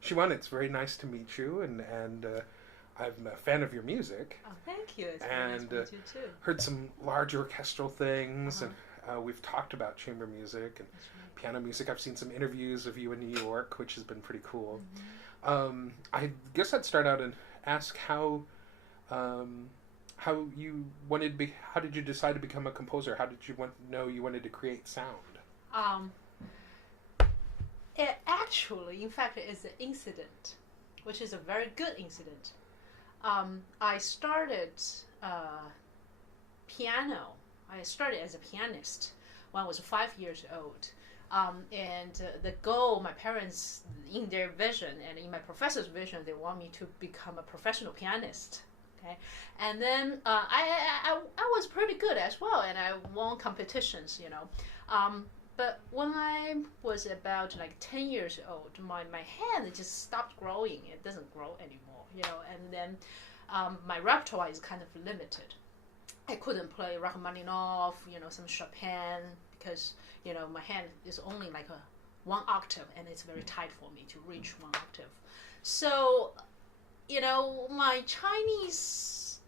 Xi Wang, it's very nice to meet you, and I'm a fan of your music, Oh, thank you. It's very nice and to meet you too. heard some large orchestral things, Uh-huh. and we've talked about chamber music and That's right. piano music. I've seen some interviews of you in New York, which has been pretty cool. Hmm. I guess I'd start out and ask um, how you how did you decide to become a composer? How did you know you wanted to create sound? Um, it actually, in fact, is an incident, which is a very good incident. I started uh, piano. I started as a pianist when I was 5 years old. And the goal, my parents, in their vision and in my professor's vision, they want me to become a professional pianist. Okay, and then I was pretty good as well, and I won competitions, you know. But when I was about like 10 years old, my hand just stopped growing. It doesn't grow anymore, you know. And then my repertoire is kind of limited. I couldn't play Rachmaninoff, you know, some Chopin, because you know my hand is only like a 1 octave, and it's very tight for me to reach 1 octave. So you know, my Chinese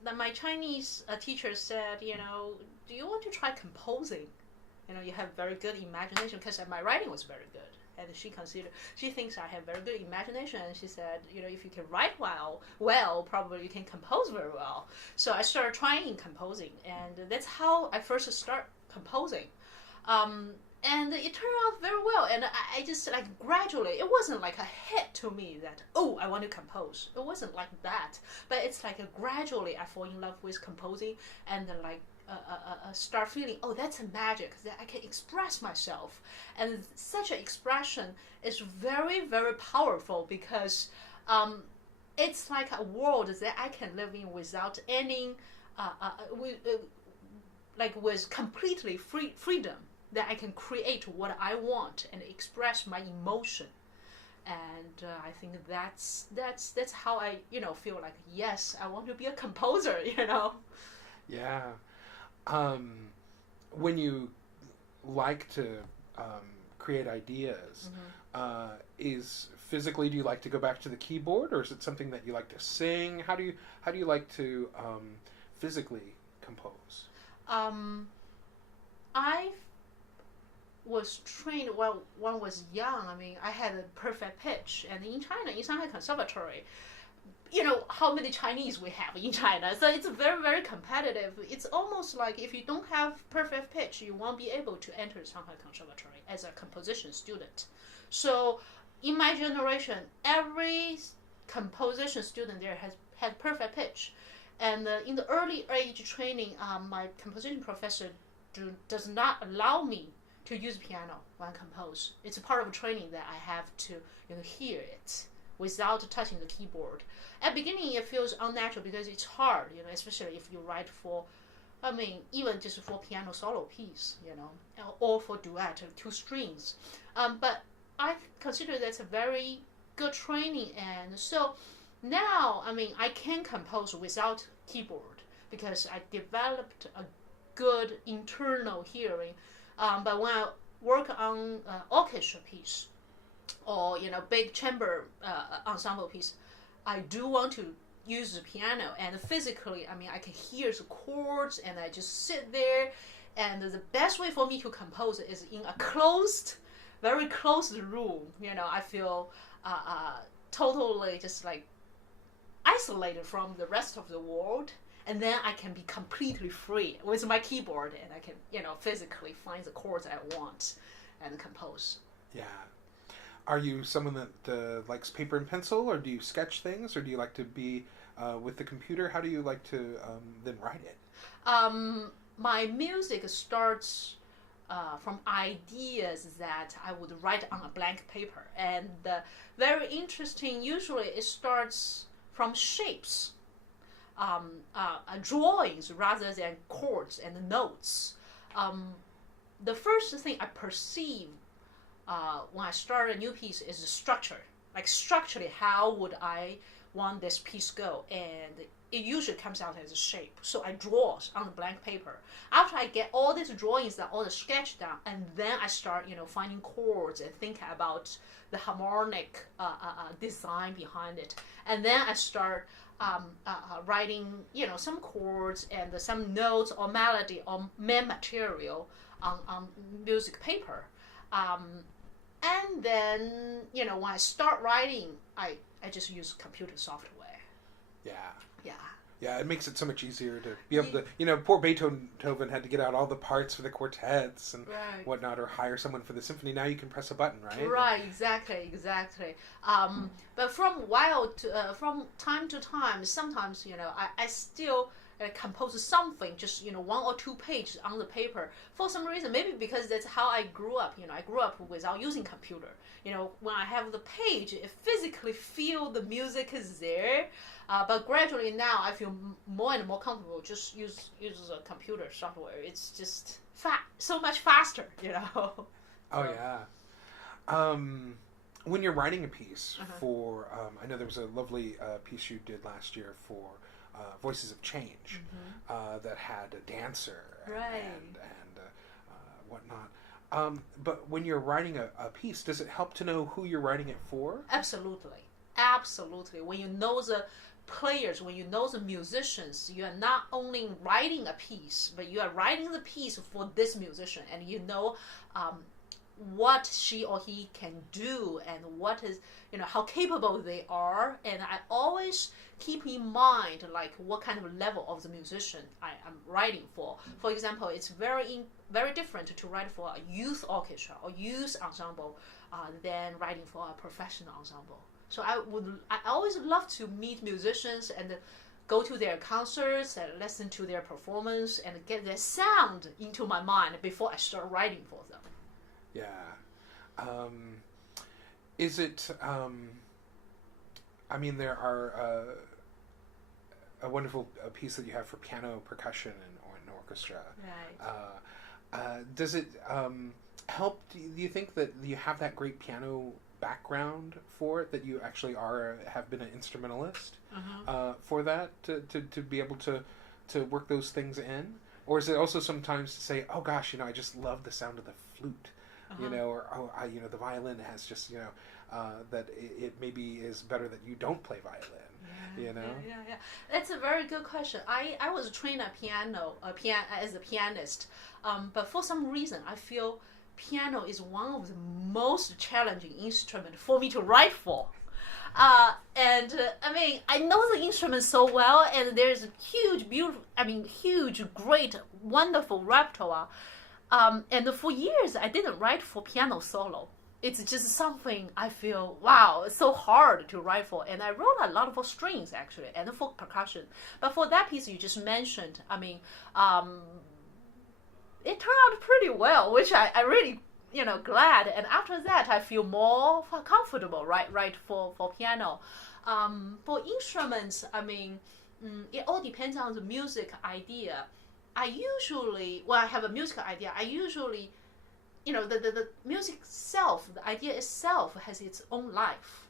teacher said, you know, do you want to try composing? You know, you have very good imagination, because my writing was very good. And she thinks I have very good imagination, and she said, you know, if you can write well, probably you can compose very well. So I started trying composing, and that's how I first start composing. Um, and it turned out very well, and I just like gradually, it wasn't like a hit to me that, oh, I want to compose. It wasn't like that, but it's like gradually I fall in love with composing, and then like start feeling, oh, that's a magic that I can express myself. And such an expression is very, very powerful, because it's like a world that I can live in without any with, with completely freedom, that I can create what I want and express my emotion. And I think that's how I, you know, feel like, yes, I want to be a composer, you know. Yeah. Um, when you like to create ideas, is physically, do you like to go back to the keyboard, or is it something that you like to sing? How do you like to physically compose? um, I was trained when one was young. I mean, I had a perfect pitch, and in China, in Shanghai Conservatory, you know how many Chinese we have in China, so it's very, very competitive. It's almost like if you don't have perfect pitch, you won't be able to enter Shanghai Conservatory as a composition student. So in my generation, every composition student there has had perfect pitch. And in the early age training, my composition professor does not allow me to use piano when I compose. It's a part of training that I have to, you know, hear it without touching the keyboard. At the beginning, it feels unnatural because it's hard, you know, especially if you write for, I mean, even just for piano solo piece, you know, or for duet, 2 strings. But I consider that's a very good training, and so now, I mean, I can compose without keyboard because I developed a good internal hearing. But when I work on orchestra piece, or you know, big chamber ensemble piece, I do want to use the piano, and physically, I mean, I can hear the chords, and I just sit there. And the best way for me to compose is in a closed, very closed room. You know, I feel totally just like isolated from the rest of the world, and then I can be completely free with my keyboard, and I can, you know, physically find the chords I want and compose. Yeah. Are you someone that likes paper and pencil, or do you sketch things, or do you like to be with the computer? How do you like to then write it? My music starts from ideas that I would write on a blank paper, and very interesting. Usually, it starts from shapes, drawings rather than chords and notes. The first thing I perceive when I start a new piece is the structure. Like structurally, how would I want this piece go, and it usually comes out as a shape. So I draw on the blank paper. After I get all these drawings down, all the sketch down, and then I start, finding chords and think about the harmonic design behind it. And then I start writing, some chords and some notes or melody or main material on music paper. And then, when I start writing, I just use computer software. Yeah. Yeah. Yeah, it makes it so much easier to be able to, poor Beethoven had to get out all the parts for the quartets and whatnot, or hire someone for the symphony. Now you can press a button, right? Right, exactly. But from time to time, sometimes, I still compose something, just, 1 or 2 pages on the paper for some reason. Maybe because that's how I grew up. I grew up without using computer. When I have the page, it physically feel the music is there. But gradually now, I feel more and more comfortable just use a computer software. It's just so much faster, So. Oh yeah. When you're writing a piece for, I know there was a lovely piece you did last year for Voices of Change that had a dancer and whatnot. But when you're writing a piece, does it help to know who you're writing it for? Absolutely. When you know the players, when you know the musicians, you are not only writing a piece, but you are writing the piece for this musician, and what she or he can do, and what is, how capable they are. And I always keep in mind, like, what kind of level of the musician I am writing for. For example, it's very different to write for a youth orchestra or youth ensemble than writing for a professional ensemble. So I always love to meet musicians and go to their concerts and listen to their performance and get their sound into my mind before I start writing for them. Yeah. Is it, there are a wonderful piece that you have for piano, percussion, and an orchestra. Right. Does it help, do you think that you have that great piano background for it, that you actually have been an instrumentalist for that, to be able to work those things in? Or is it also sometimes to say, oh gosh, I just love the sound of the flute, or the violin has just, that it maybe is better that you don't play violin, Yeah. That's a very good question. I was trained at as a pianist, but for some reason I feel piano is one of the most challenging instruments for me to write for. I know the instrument so well, and there's a huge, great, wonderful repertoire. And for years, I didn't write for piano solo. It's just something I feel, wow, it's so hard to write for. And I wrote a lot for strings, actually, and for percussion. But for that piece you just mentioned, it turned out pretty well, which I really, glad. And after that, I feel more comfortable, right, for piano. For instruments, it all depends on the music idea. I have a music idea, the music itself, the idea itself has its own life.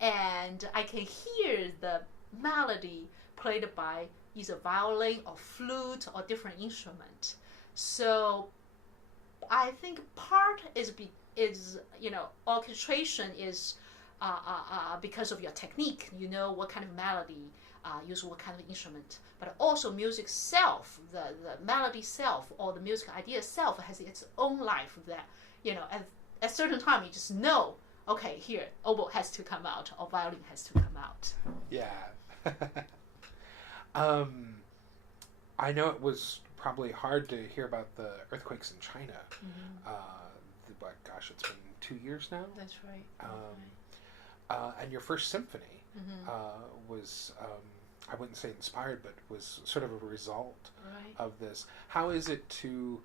And I can hear the melody played by either violin or flute or different instrument. So I think part is orchestration is because of your technique, what kind of melody, use what kind of instrument. But also music self, the melody self, or the music idea itself has its own life that, at a certain time you just know, okay, here, oboe has to come out, or violin has to come out. Yeah. I know it was probably hard to hear about the earthquakes in China. It's been 2 years now? That's right. And your first symphony was, I wouldn't say inspired, but was sort of a result of this. How is it to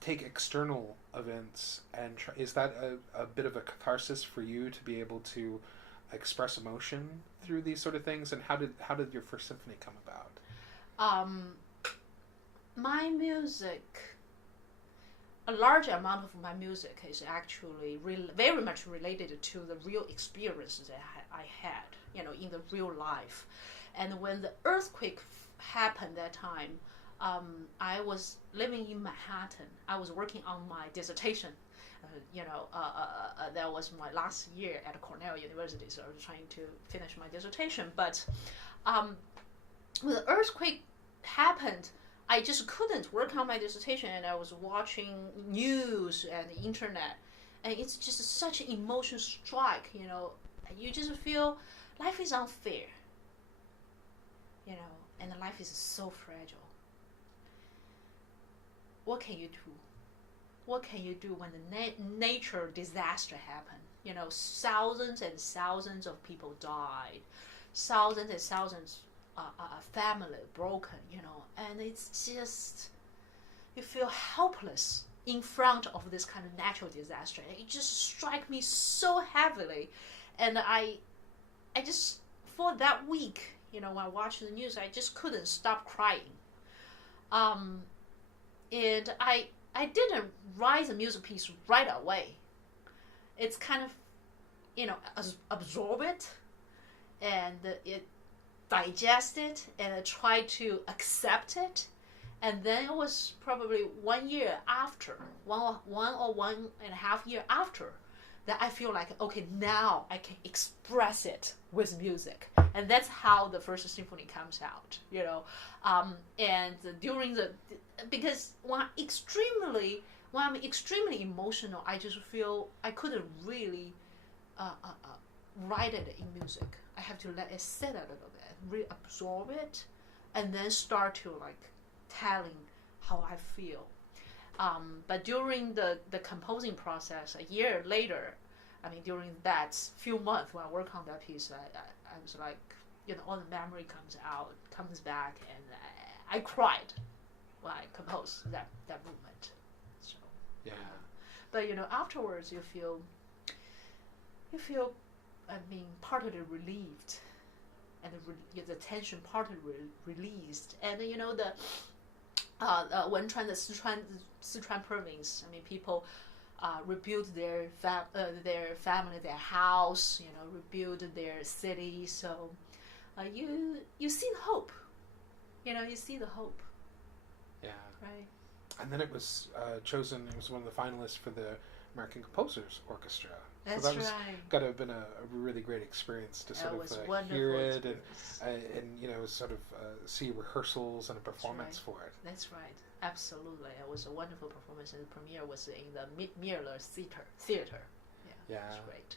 take external events and is that a bit of a catharsis for you to be able to express emotion through these sort of things? And how did your first symphony come about? My music, a large amount of my music is actually very much related to the real experiences that I had, in the real life. And when the earthquake happened that time, I was living in Manhattan. I was working on my dissertation. That was my last year at Cornell University, so I was trying to finish my dissertation. But when the earthquake happened, I just couldn't work on my dissertation, and I was watching news and the internet, and it's just such an emotion strike, and you just feel life is unfair, and life is so fragile. What can you do? What can you do when the nature disaster happened? Thousands and thousands of people died, thousands and thousands family broken, and it's just, you feel helpless in front of this kind of natural disaster. It just struck me so heavily, and I just, for that week, when I watched the news, I just couldn't stop crying. And I didn't write the music piece right away. It's kind of, absorb it, and it digest it, and I try to accept it. And then it was probably 1 year after, one or 1.5 years after, that I feel like, okay, now I can express it with music. And that's how the first symphony comes out, and during because when I'm extremely emotional, I just feel I couldn't really write it in music. I have to let it sit a little bit, reabsorb it, and then start to telling how I feel. But during the composing process, a year later, during that few months when I work on that piece, I was like, all the memory comes back, and I cried when I composed that movement. So yeah. But afterwards you feel partly relieved, and the tension partly released, and the Wenchuan, the Sichuan province, people rebuild their family, their house, rebuild their city. So you see the hope, you see the hope. Yeah. Right. And then it was chosen. It was one of the finalists for the American Composers Orchestra. That's so that was right. Got to have been a really great experience to sort of hear it and sort of see rehearsals and a performance for it. That's right. Absolutely. It was a wonderful performance, and the premiere was in the Miller Theater. Yeah. It was great.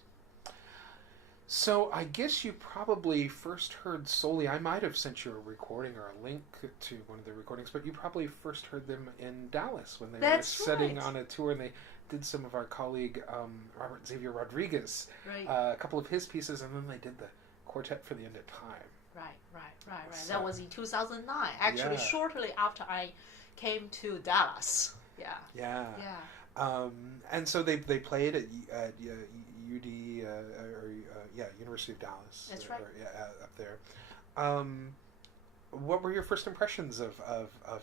So I guess you probably first heard SOLI. I might have sent you a recording or a link to one of the recordings, but you probably first heard them in Dallas when they were setting on a tour, and they did some of our colleague Robert Xavier Rodriguez, a couple of his pieces, and then they did the Quartet for the End of Time. Right. So, that was in 2009, actually shortly after I came to Dallas. Yeah. And so they played at UD University of Dallas. That's right. Up there. What were your first impressions of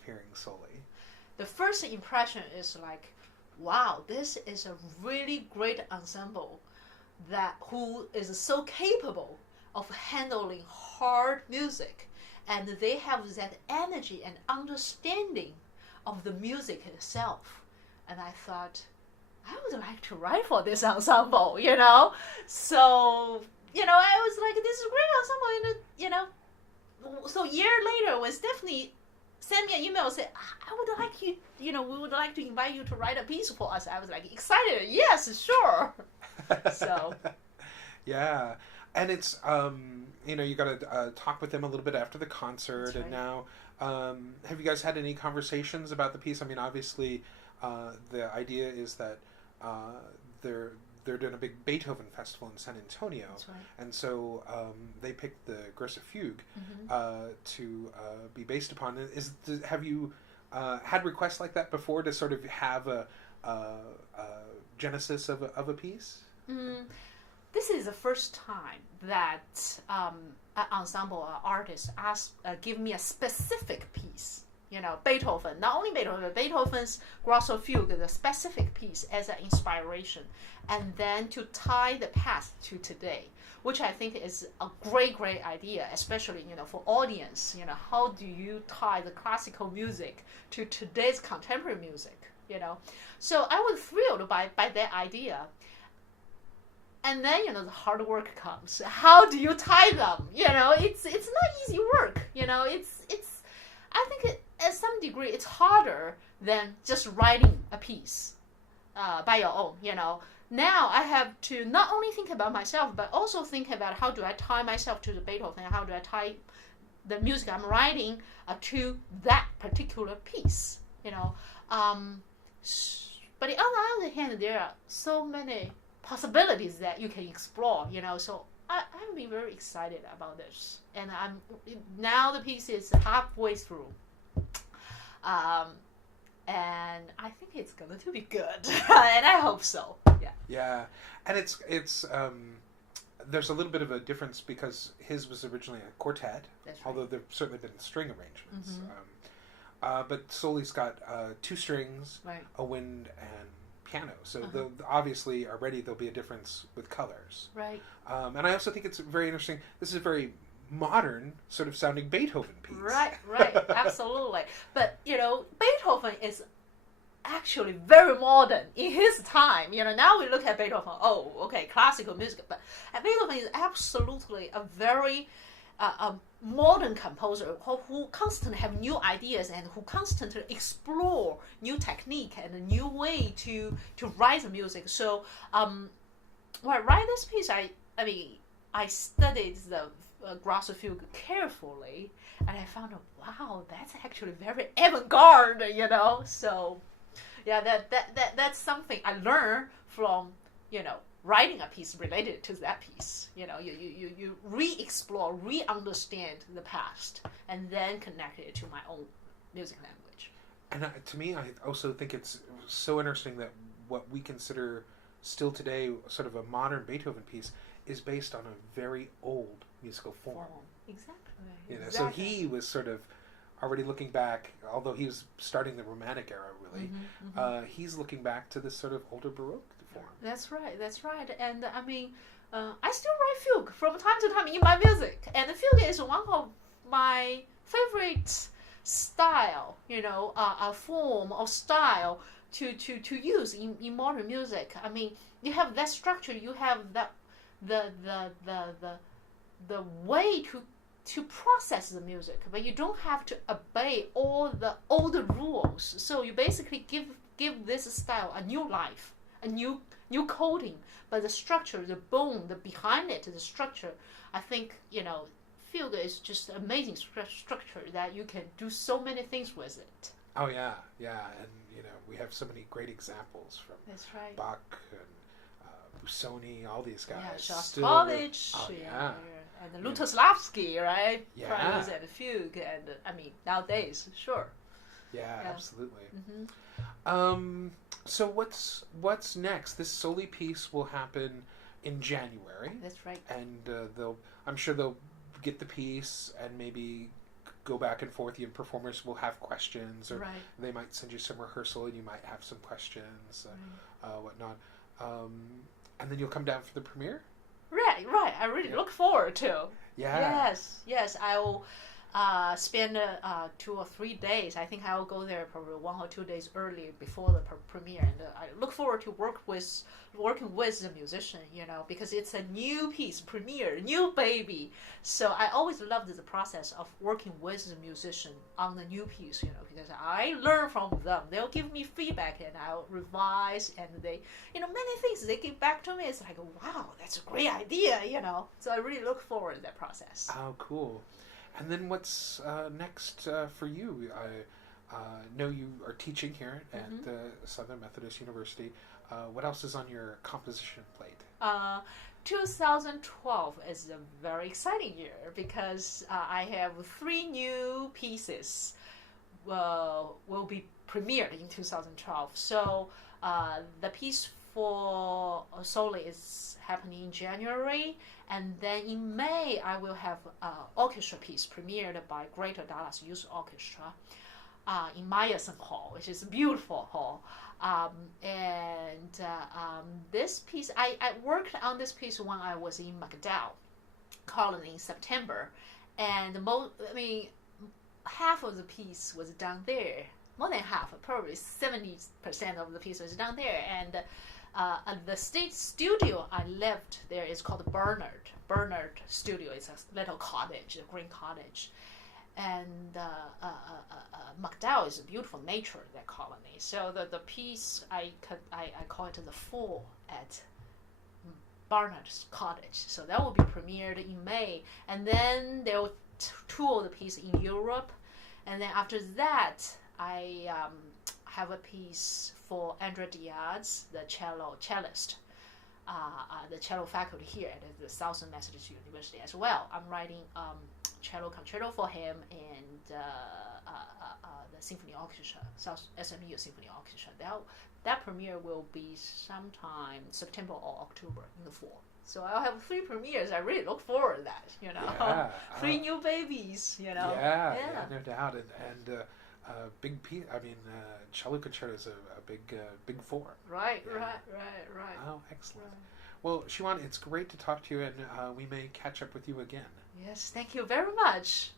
hearing SOLI? The first impression is wow, this is a really great ensemble who is so capable of handling hard music, and they have that energy and understanding of the music itself. And I thought, I would like to write for this ensemble, So, I was like, this is a great ensemble, So a year later was definitely send me an email and say, I would like you, we would like to invite you to write a piece for us. I was excited. Yes, sure. So. Yeah. And it's, you got to talk with them a little bit after the concert. Right. And now, have you guys had any conversations about the piece? Obviously, the idea is that they're doing a big Beethoven festival in San Antonio. That's right. And so they picked the Grosse Fugue to be based upon. Have you had requests like that before to sort of have a genesis of a piece? This is the first time that an ensemble artist give me a specific piece, Beethoven, not only Beethoven, but Beethoven's Grosso Fugue, the specific piece as an inspiration, and then to tie the past to today, which I think is a great idea, especially, for audience, how do you tie the classical music to today's contemporary music, So I was thrilled by that idea. And then, the hard work comes. How do you tie them? It's not easy work. I think at some degree it's harder than just writing a piece by your own. Now I have to not only think about myself, but also think about how do I tie myself to the Beethoven, how do I tie the music I'm writing to that particular piece. But on the other hand, there are so many possibilities that you can explore. So I've been very excited about this, and now the piece is halfway through. And I think it's going to be good, and I hope so. Yeah, and it's there's a little bit of a difference because his was originally a quartet, That's right. although there've certainly been string arrangements. But Soli's got 2 strings, Right. a wind, and piano. So obviously already there'll be a difference with colors. Right. And I also think it's very interesting. This is a very modern sort of sounding Beethoven piece. Right, absolutely. But, Beethoven is actually very modern in his time. Now we look at Beethoven, classical music. But Beethoven is absolutely a very modern composer who constantly have new ideas and who constantly explore new technique and a new way to write the music. So when I write this piece, I studied the Grosso Fugue carefully, and I found out, wow, that's actually very avant-garde, So, yeah, that's something I learned from, writing a piece related to that piece. You re-explore, re-understand the past, and then connect it to my own music language. And to me, I also think it's so interesting that what we consider still today sort of a modern Beethoven piece is based on a very old musical form. Exactly. So he was sort of already looking back, although he was starting the Romantic era, really. He's looking back to this sort of older Baroque form. That's right. And I still write fugue from time to time in my music, and the fugue is one of my favorite style, a form or style to use in modern music. You have that structure, you have that the way to process the music, but you don't have to obey all the older rules. So you basically give this style a new life, a new coding. But the structure, the bone, the behind it, the structure, I think fugue is just amazing structure that you can do so many things with it. Oh yeah, and we have so many great examples from That's right. Bach and Busoni, all these guys. Yeah, Shostakovich, and Lutoslavsky, right? Yeah. Preludes and fugue, and nowadays, sure. Yeah, absolutely. So what's next? This Soli piece will happen in January. That's right. And I'm sure they'll get the piece and maybe go back and forth. The performers will have questions, or they might send you some rehearsal, and you might have some questions, whatnot. And then you'll come down for the premiere? Right. I really look forward to. Yeah. Yes. I will spend 2 or 3 days. I think I will go there probably 1 or 2 days early before the premiere, and I look forward to working with the musician, because it's a new piece, premiere, new baby. So I always loved the process of working with the musician on the new piece, because I learn from them. They'll give me feedback, and I'll revise, and they, many things they give back to me. It's like, wow, that's a great idea, So I really look forward to that process. Oh, cool. And then what's next for you? I know you are teaching here at Southern Methodist University. What else is on your composition plate? 2012 is a very exciting year because I have 3 new pieces will be premiered in 2012. So the piece for Soli is happening in January, and then in May I will have an orchestra piece premiered by Greater Dallas Youth Orchestra. in Meyerson Hall, which is a beautiful hall. This piece, I worked on this piece when I was in MacDowell Colony in September, and half of the piece was done there. More than half, probably 70% of the piece was done there. And the state studio I left there is called Bernard Studio. It's a little cottage, a green cottage. And MacDowell is a beautiful nature, that colony. So the piece, I call it the Fall at Barnard's Cottage. So that will be premiered in May. And then there will tour the piece in Europe. And then after that, I have a piece for Andrea Diaz, the cellist, the cello faculty here at the Southern Methodist University as well. I'm writing cello concerto for him and the symphony orchestra, South SMU Symphony Orchestra. That premiere will be sometime September or October in the fall. So I'll have 3 premieres. I really look forward to that. Yeah. 3 new babies. Yeah, no doubt. And big piece. I mean, cello concerto is a big 4. Right. Oh, excellent. Right. Well, Xi Wang, it's great to talk to you, and we may catch up with you again. Yes, thank you very much.